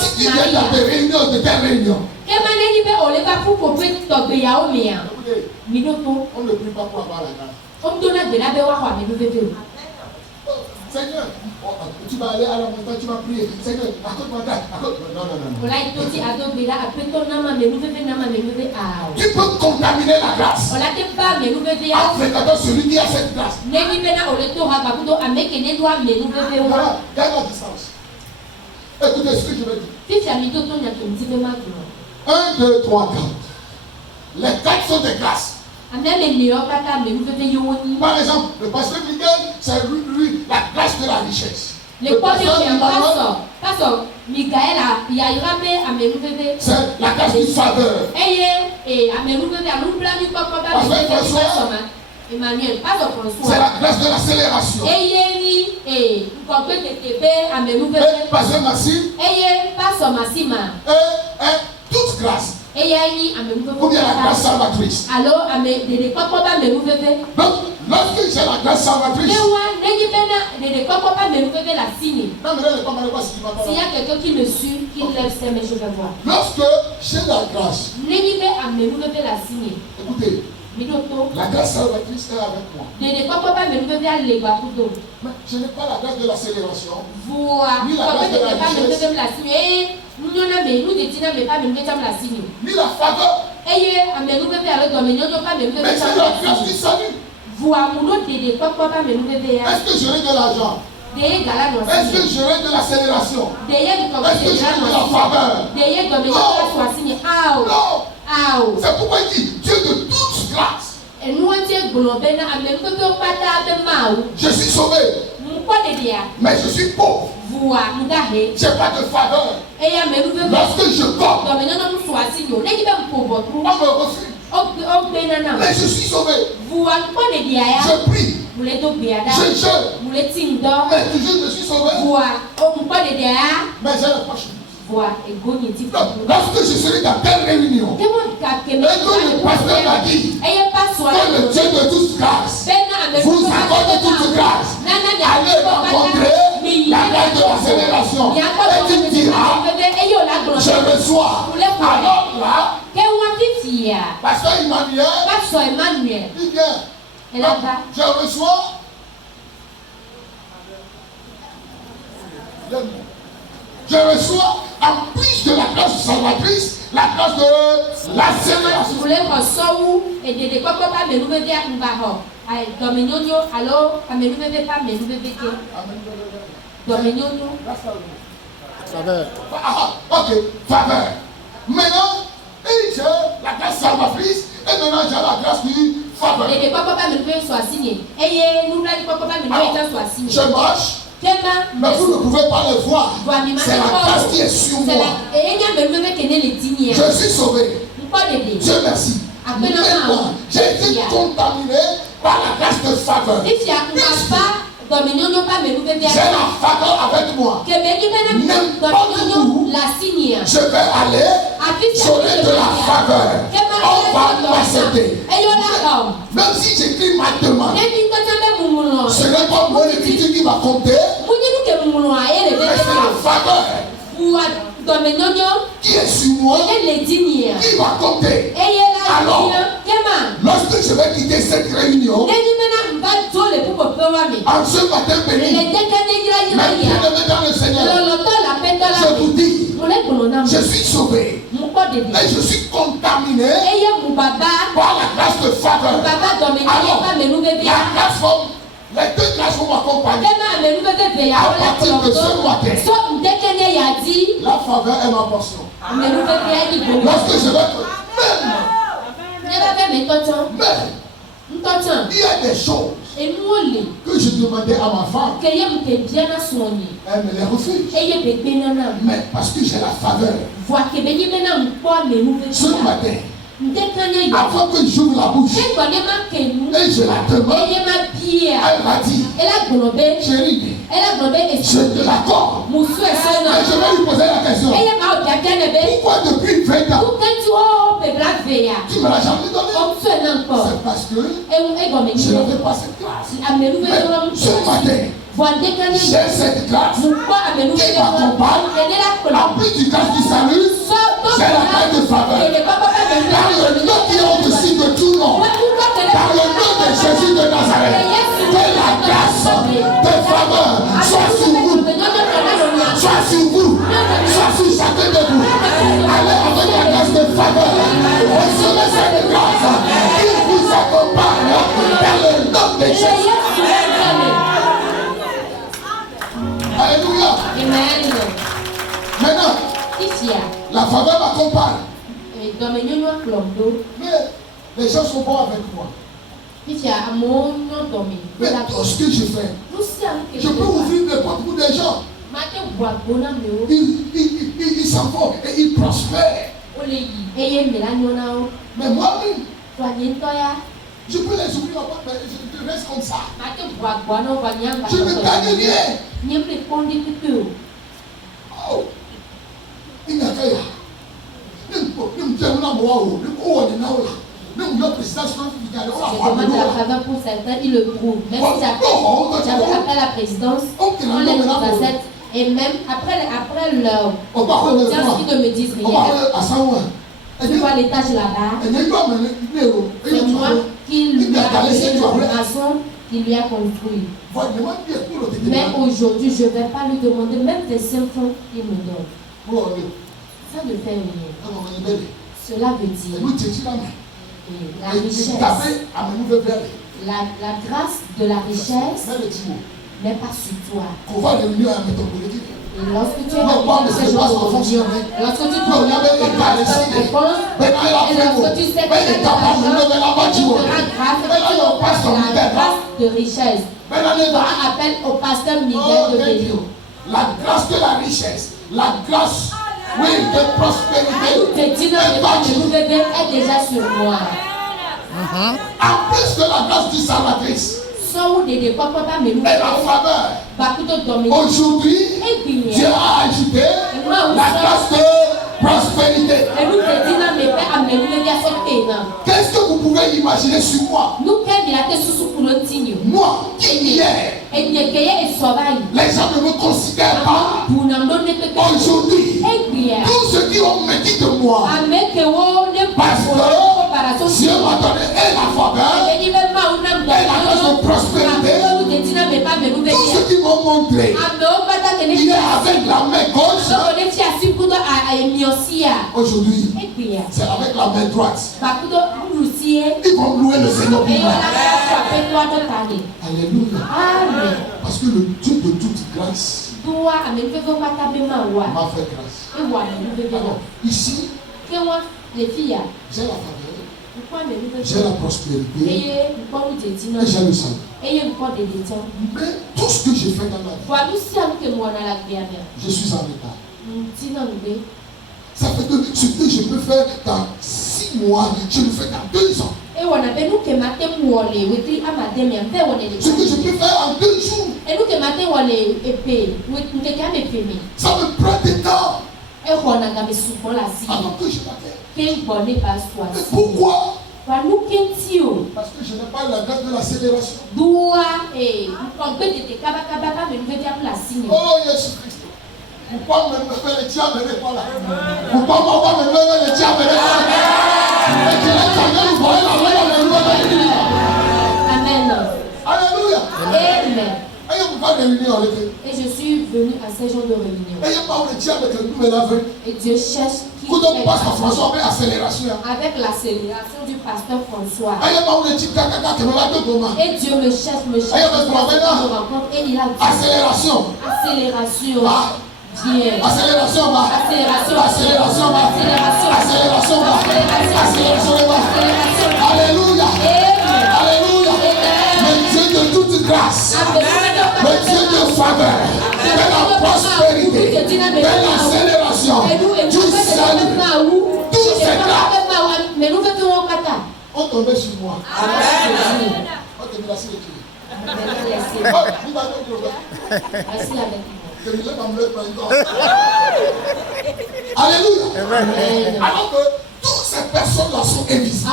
si tu viens dans des réunions, de telles réunions, on ne prie pas pour avoir la grâce. Seigneur, tu vas aller à la montagne, tu vas prier. Seigneur, accorde-moi grâce. Non. Tu peux contaminer la grâce en fréquentant celui qui a cette grâce. Voilà, garde la distance. Écoutez ce que je vais dire. 1, 2, 3, 4. Les 4 sont des grâces. Par exemple, le pasteur Miguel, c'est lui la grâce de la richesse. Le pasteur Michael, c'est la grâce du faveur. Emmanuel, c'est la grâce de l'accélération. Pasteur Massime, toute grâce. Ou bien la grâce salvatrice. Donc, lorsque j'ai la grâce salvatrice, s'il y a quelqu'un qui me suit, qui lève ses mains, je vais voir. Lorsque j'ai la grâce, écoutez, la grâce salvatrice est avec moi. Mais je n'ai pas la grâce de l'accélération. Ni la grâce de la richesse. Ni la faveur. Mais c'est la grâce du salut. Est-ce que j'aurai de l'argent? Est-ce que j'aurai de l'accélération? Est-ce que j'aurai de la faveur? Non. C'est pourquoi il dit Dieu de toute grâce. Je suis sauvé. Mais je suis pauvre. Je n'ai pas de faveur. Lorsque je cours, on me refuse. Mais je suis sauvé. Je prie. Je jeûne. Mais toujours je suis sauvé. Mais j'ai la poche. Lorsque je serai dans telle réunion, et que le pasteur m'a dit que le Dieu de toute grâce vous accorde toute grâce, allez rencontrer la grâce de l'accélération. Et tu me diras, je reçois. Alors là, pasteur Emmanuel, il vient. Je reçois. Je reçois, en plus de la grâce salvatrice, la grâce de l'accélération. Faveur. Ok, faveur. Maintenant, j'ai la grâce salvatrice et maintenant j'ai la grâce du faveur. Je marche, mais vous ne pouvez pas le voir. C'est la grâce qui est sur moi. Je suis sauvé. Dieu merci. Maintenant, j'ai été contaminé par la grâce de faveur. J'ai la faveur avec moi. N'importe où je vais aller, j'aurai de la faveur. On va m'accepter. Même si j'écris ma demande, ce n'est pas mon écriture qui va compter, mais c'est la faveur qui est sur moi qui va compter. Alors, lorsque je vais quitter cette réunion, en ce matin béni, mes bien-aimés dans le Seigneur, je vous dis, je suis sauvé et je suis contaminé par la grâce de faveur. Alors, la grâce forme. Les deux grâces vont m'accompagner. À partir de ce matin, la faveur est ma portion. Lorsque je vais même, il y a des choses que je demandais à ma femme, elle me les refuse. Mais parce que j'ai la faveur, ce matin, avant que j'ouvre la bouche et je la demande, elle m'a dit, chérie, je te l'accorde. Mais je vais lui poser la question, pourquoi depuis 20 ans tu me l'as jamais donné? C'est parce que je n'avais pas cette grâce. Mais ce matin, j'ai cette grâce qui m'accompagne. En plus du grâce du salut, j'ai la grâce de faveur. Dans le nom qui est au-dessus de tout nom, dans le nom de Jésus de Nazareth, que la grâce de faveur soit sur vous, soit sur vous, soit sur chacun de vous. Allez avec la grâce de faveur, recevez cette grâce qui vous accompagne dans le nom de Jésus. Alléluia. Maintenant, la faveur m'accompagne. Mais les gens sont bons avec moi. Mais tout ce que je fais, je peux ouvrir des portes pour des gens. Ils s'en vont et ils prospèrent. Mais moi-même, je peux les ouvrir la porte, mais je reste comme ça. Je ne gagne rien. Oh, il n'y a qu'à y pour certains, ils le trouvent. Même si après la présidence, on les accepte. Et même après leur audience, ils ne me disent rien. Je vois l'étage là-bas. C'est moi qui lui a donné une façon qui lui a construit. Mais aujourd'hui, je ne vais pas lui demander même des symptômes qu'il me donne. Ça ne fait rien. Cela veut dire la richesse, la grâce de la richesse n'est pas sur toi. Et lorsque tu es dans ce genre de religion, lorsque tu te et lorsque tu sais que tu la grâce de richesse, tu feras appel au pasteur Miguel de Bélion. La grâce de la richesse, la grâce, oui, de prospérité est déjà sur moi. En plus de la grâce du salvatrice et la faveur, aujourd'hui, Dieu a ajouté la grâce de prospérité. Qu'est-ce que vous pouvez imaginer sur moi? Moi qui hier, les gens ne me considèrent pas. Aujourd'hui, tous ceux qui ont médit de moi, parce que Dieu m'a donné et la faveur et la grâce de prospérité, tous ceux qui m'ont montré anglais. Il est avec la main gauche. Aujourd'hui, c'est avec la main droite. Ils vont louer le Seigneur pour moi. Alléluia. Parce que le Dieu de toute grâce m'a fait grâce. Alors, ici, j'ai la faveur, j'ai la prospérité et j'ai le salut. Mais tout ce que j'ai fait dans la vie, je suis en retard. Ça fait que ce que je peux faire dans 6 mois, je le fais dans 2 ans. Ce que je peux faire en 2 jours, ça me prend du temps avant que je m'atteigne. Pourquoi? Parce que je n'ai pas la grâce de l'accélération. Oh Jésus Christ. Pourquoi me faire le diable n'est pas là? Pourquoi me faire le diable n'est pas là? Et que l'Éternel voit la main. Amen. Alléluia. Amen. Et je suis venu à ces jours de réunion. Et Dieu cherche qui avec l'accélération du pasteur François. Et Dieu me cherche, me rencontre et il a dit accélération. Bien. Accélération. Alléluia. Alléluia. Le Dieu de toute grâce, le Dieu de faveur, de la prospérité, de l'accélération, du salut, tout c'est là. On tombait sur moi. Amen. On te dit la sécurité. Alléluia. Alors que toutes ces personnes-là sont invisibles.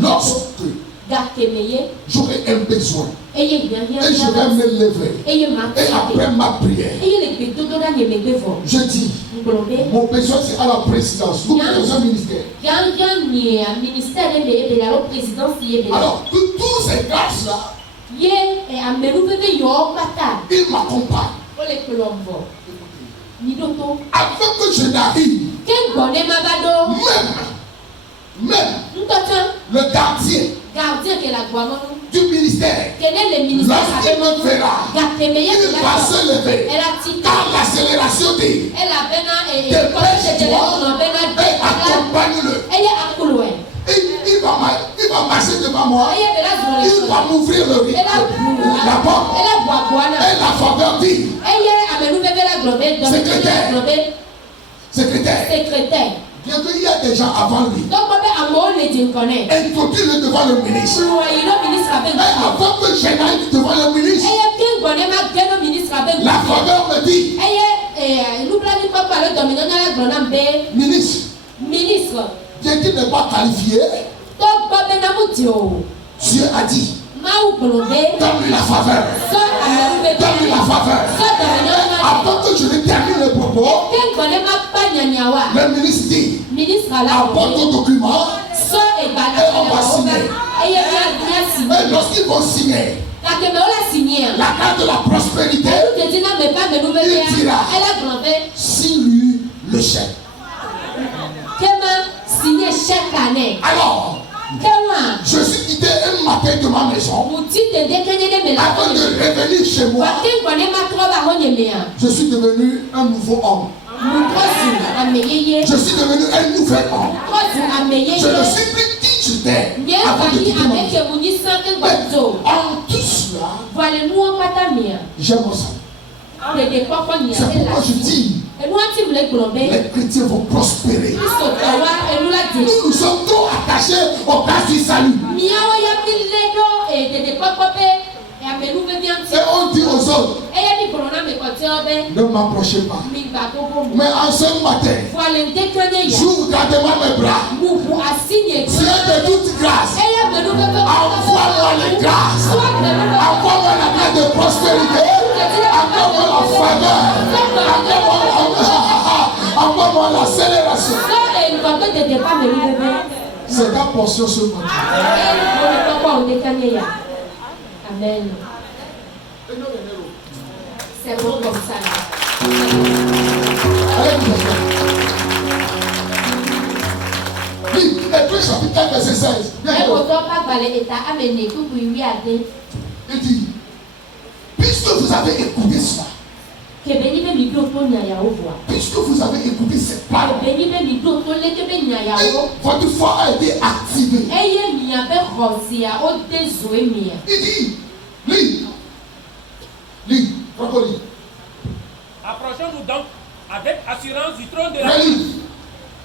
Lorsque j'aurai un besoin et je vais me lever et après ma prière, je dis mon besoin c'est à la présidence ou dans un ministère. Alors que tous ces grâces-là, ils m'accompagnent. Avant que je n'arrive, même le gardien du ministère, lorsqu'il me verra, il va se lever dans l'accélération des dépêche-toi et accompagne-le. Il va marcher devant moi, il va m'ouvrir la porte et la faveur dit secrétaire. Bientôt il y a des gens avant lui. Introduis-le devant le ministre. Et avant que je n'aille devant le ministre, la faveur me dit ministre, bien qu'il n'est pas qualifié, Dieu a dit donne-lui la faveur. Donne-lui la faveur. Avant que je ne termine le propos, le ministre dit apporte ton document et on va signer. Et lorsqu'ils vont signer la carte de la prospérité, il dira signe-lui le chèque. Alors, je suis quitté un matin de ma maison avant de revenir chez moi. Je suis devenu un nouveau homme. Je suis devenu un nouvel homme. Je ne suis plus qui j'étais avant de quitter ma maison. En tout cela, j'ai mon sang. C'est pourquoi je dis les chrétiens vont prospérer. Nous sommes trop attachés au grâce du salut. Et on dit aux autres ne m'approchez pas. Mais en ce matin, j'ouvre gardez-moi mes bras. Dieu de toute grâce, envoie-moi les grâces, envoie-moi la grâce de prospérité, envoie-moi la faveur, envoie-moi l'accélération. C'est ta portion ce matin. Amen. C'est bon comme ça. Oui, Hébreux chapitre 4, verset 16. Il dit, puisque vous avez écouté cela, puisque vous avez écouté cette parole, votre foi a été activée. Il dit, lis, Brocoli. Approchons-nous donc avec assurance du trône de la grâce.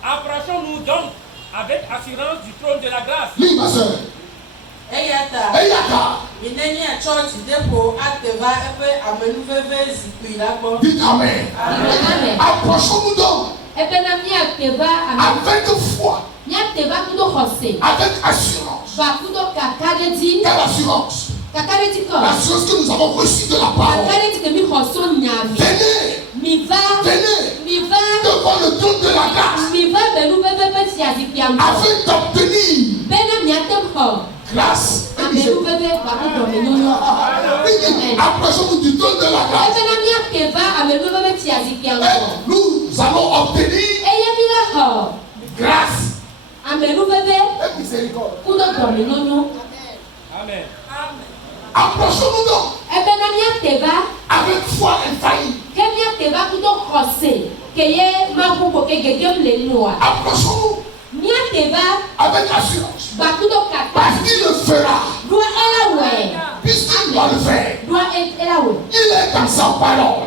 Approchons-nous donc avec assurance du trône de la grâce. Lis, ma soeur. Dites Amen. Approchons-nous donc avec foi, avec assurance. Quelle assurance? L'assurance que nous avons reçue de la parole. Venez devant le trône de la grâce afin d'obtenir grâce. Approchons-nous du trône de la grâce. Et nous allons obtenir grâce et miséricorde. Amen. Approchons-nous donc avec foi infaillible. Approchons-nous avec assurance. Parce qu'il le fera. Puisqu'il doit le faire. Il est dans sa parole.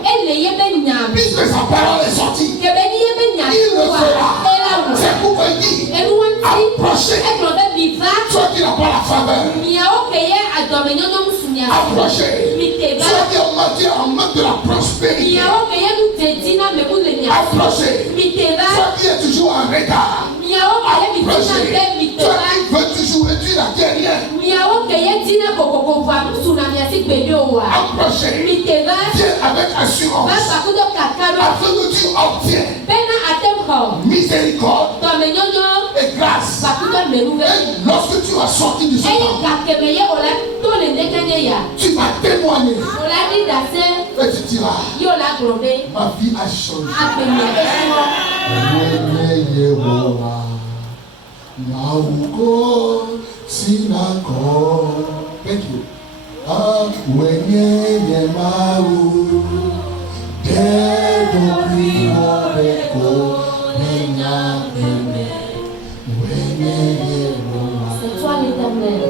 Puisque sa parole est sortie, il le fera. C'est pourquoi il dit, approchez. Toi qui n'as pas la faveur, approchez. Toi qui en manque de la prospérité, approchez. Toi qui es toujours en retard, approchez. Toi qui veux toujours être la guerrière, approchez. Viens avec assurance afin que tu obtiennes miséricorde et grâce. Et lorsque tu vas sortir du Satan, tu vas témoigner et tu diras, ma vie a changé. Thank you. C'est toi l'Éternel.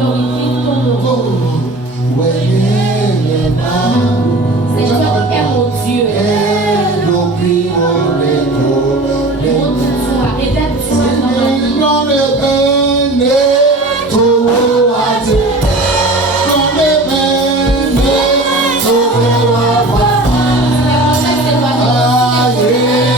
Glorifie ton nom. C'est toi qui es mon Dieu. Montre-toi, révèle-toi dans ma vie.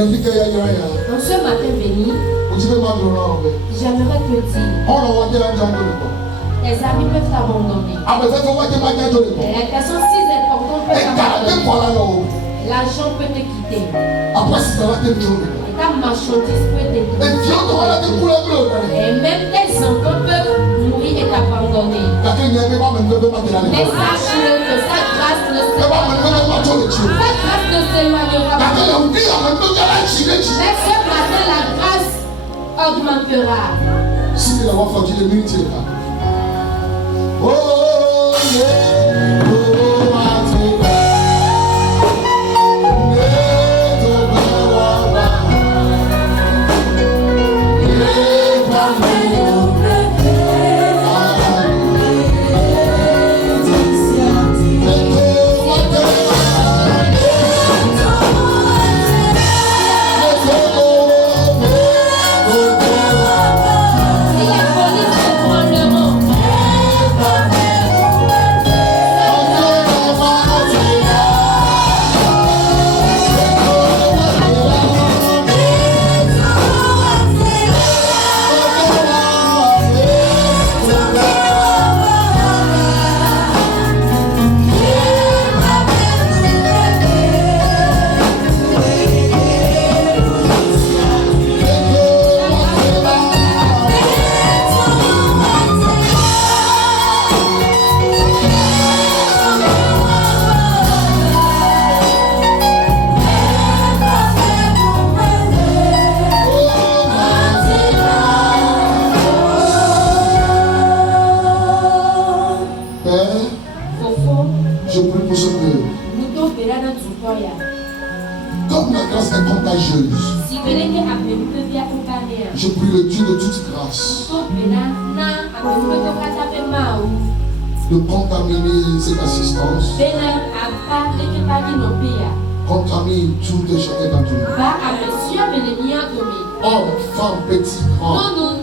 Donc ce matin béni, j'aimerais te dire, tes amis peuvent t'abandonner. Les personnes si importantes peuvent t'abandonner. L'argent peut te quitter. Et ta marchandise peut t'étouffer. Et même tes enfants peuvent mourir et t'abandonner. Mais sache-le que sa grâce ne s'éloignera pas. Mais ce matin, la grâce augmentera. Si la voix dit les minutes, oh yeah, oh Matilda, comme la grâce est contagieuse, je prie le Dieu de toute grâce de contaminer cette assistance, contamine tout et chacun d'entre nous, hommes, femmes, petits, grands,